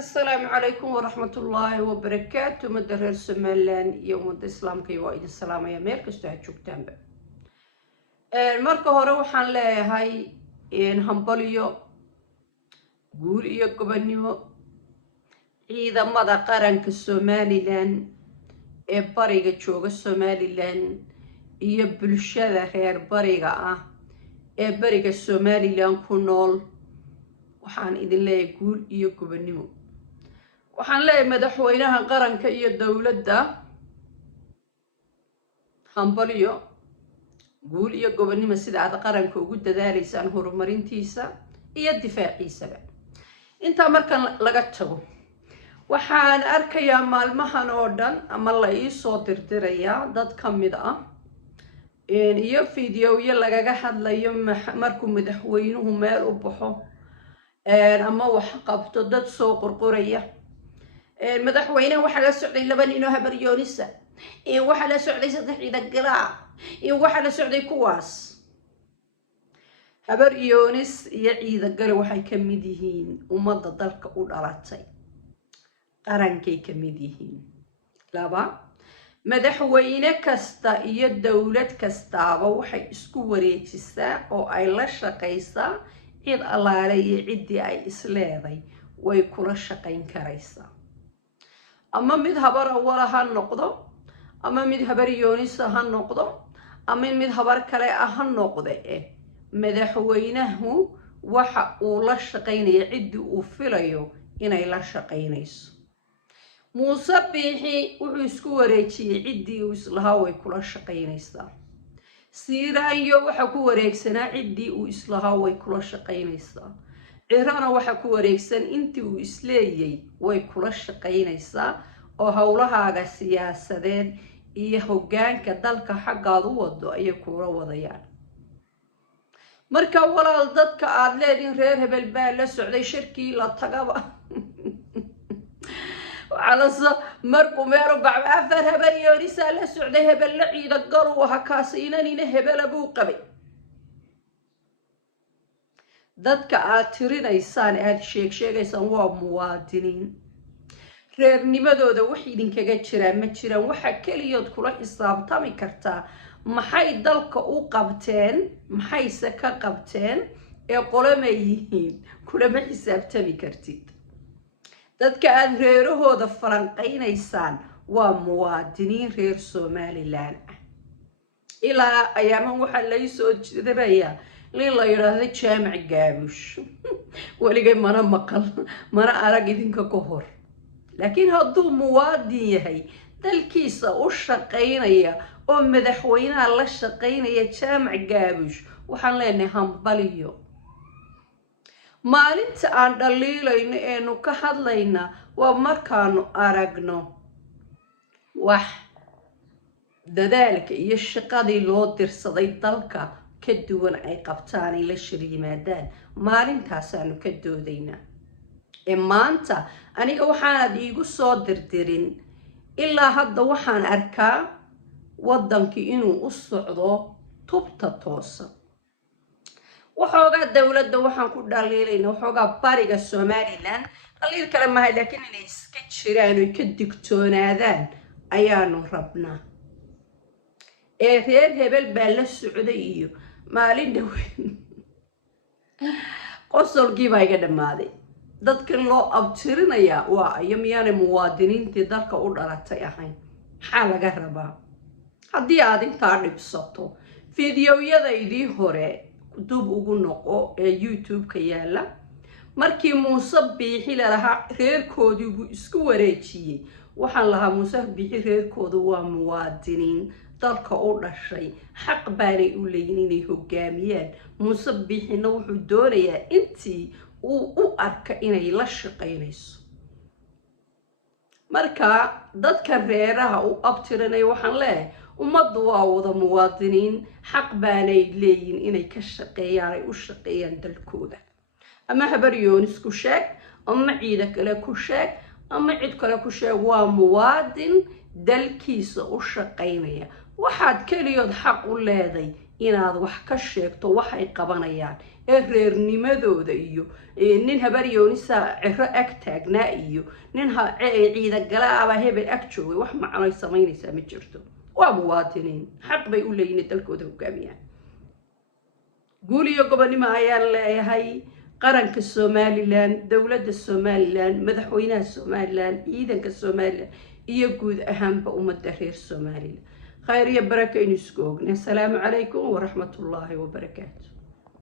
السلام عليكم ورحمة الله وبركاته. مدرر سمالان يوم الإسلام كي وايد السلام يا مير كستها شوكتان بقى. المركة هروحان لا هاي إن همبليو قولي قبنيو إذا ماذا قارن كالسومالي لان بريغة شوغ السومالي لان يبلشة غير بريغة بريغة السومالي لان كنول waxaan idin leeyahay guul iyo gobonimo. waxaan leeyahay madaxweynaha qaranka iyo dawladda hambaliyo guul iyo gobonimo sida aad qaranka ugu dadaalaysaan horumarintiisa iyo difaaciisaba. inta markan laga tago waxaan arkayaa maalmahan oo dhan ama la ii soo dirdiraya dad kamid ah iyo fiidiyoyo lagaga hadlayo markuu madaxweynuhu meel u baxo ama wax qabto dad soo qorqoraya madaxweynaha waxa la socday laba nin oo habaryoonisa waxa la socday saddex ciidan waxa la socday kuwaas habaryoonis iyo ciidan gale waxay ka mid yihiin ummadda dalka u dhalatay qarankay ka mid yihiin. laba madaxweyne kasta iyo dawlad kastaaba waxay isku wareejisaa oo ay la shaqaysaa cid allaale iyo ciddii ay isleeday way kula shaqayn karaysaa, ama mid habar awala ha noqdo, ama mid habaryoonisa ha noqdo, ama mid habar kale ha noqde madaxweynahu waxa uu la shaqaynaya ciddii uu filayo inay la shaqaynayso. muuse biixi wuxuu isku wareejiyey ciddii uu islahaa way kula shaqaynaysaa. siiraanyo waxa ku wareegsanaa ciddii uu islahaa way kula shaqaynaysaa. cirana waxa ku wareegsan intii uu isleeyay way kula shaqaynaysaa oo howlahaaga siyaasadeed iyo hoggaanka dalka xaggaad u wado ayay kula wadayaan. marka walaal dadka aad leediin reer hebel baa la socday shirkii la tagaba وعلى مركو ميرو بعد أفر هبل يوريسا لا سعده هبل لعيد القرو وهكاسيناني نهبل أبو قبي dadka aad tirinaysaan aad sheegaysaan waa muwaadiniin reernimadooda wax idinkaga jiraan ma jiraan. waxa kaliyood kula xisaabtami kartaa maxay dalka u qabteen maxayse ka qabteen ee qolama yihiin kulama xisaabtami kartid. dadka aad reerahooda falanqaynaysaan waa muwaadiniin reer Somaliland ah. ilaa ayaaman waxa la soo jeedinayaa in la yiraahdo jaamac gaabush waligay mana maqal mana arag idinka ka hor, laakiin hadduu muwaadin yahay dalkiisa u shaqaynaya oo madaxweynaha la shaqaynaya jaamac gaabush waxaan leenahay hambaliyo. maalinta aan dhaliilayno eenu ka hadlayna waa markaanu aragno wax dadaalka iyo shaqadii loo dirsaday dalka ka duwan ay qabtaan ay la shir yimaadaan. maalintaasaanu ka doodaynaa. maanta aniga waxaanad iigu soo dirdirin ilaa hadda waxaan arkaa waddankii inuu u socdo tubta toosan. waxoogaa dawladda waxaan ku dhaliilayna waxoogaa bariga Somaliland dhaliil kale maaha, laakiin inay iska jiraan oo ka digtoonaadaan ayaanu rabnaa. reer hebel baa la socday iyo maalin dhaweyn qosolkii baa iga dhammaaday. dadkan loo abtirinayaa waa iyo miyaanay muwaadiniintii dalka u dhalatay ahayn. maxaa laga rabaa haddii aad intaa dhibsato fiidiyowyadaydii hore dub ugu noqo ee YouTube-ka yaala markii muuse biixi lahaa reerkoodii buu isku wareejiyey. waxaan lahaa muuse biixi reerkoodu waa muwaadiniin dalka u dhashay xaq baanay u leeyihiin inay hoggaamiyaan. muuse biixina wuxuu doonayaa intii uu u arka inay la shaqaynayso. marka dadka reeraha u abtiranay waxaan leeyahay ummaddu waa wada muwaadiniin xaq baanay leeyihiin inay ka shaqeeyaan ay u shaqeeyaan dalkooda. ama habaryoonis ku sheeg ama ciida kale ku sheeg ama cid kale ku sheeg waa muwaadin dalkiisa u shaqaynaya. waxaad kaliyood xaq u leeday inaad wax ka sheegto waxay qabanayaan ee reernimadooda iyo nin habaryoonisa ciro ag taagnaa iyo nin ciidagala aba hebel ag joogay wax macnoy samaynaysaa ma jirto waa muwaadiniin xaq bay u leeyihiin dalkooda hogaamiyaan guul iyo gobonimo ayaan leeyahay qaranka Somaliland dawladda Somaliland madaxweynaha Somaliland ciidanka Somaliland iyo guud ahaanba ummadda reer Somaliland khayr iyo barako in isku ogna. Assalaamu calaykum wa rahmatullaahi wa barakaatuh.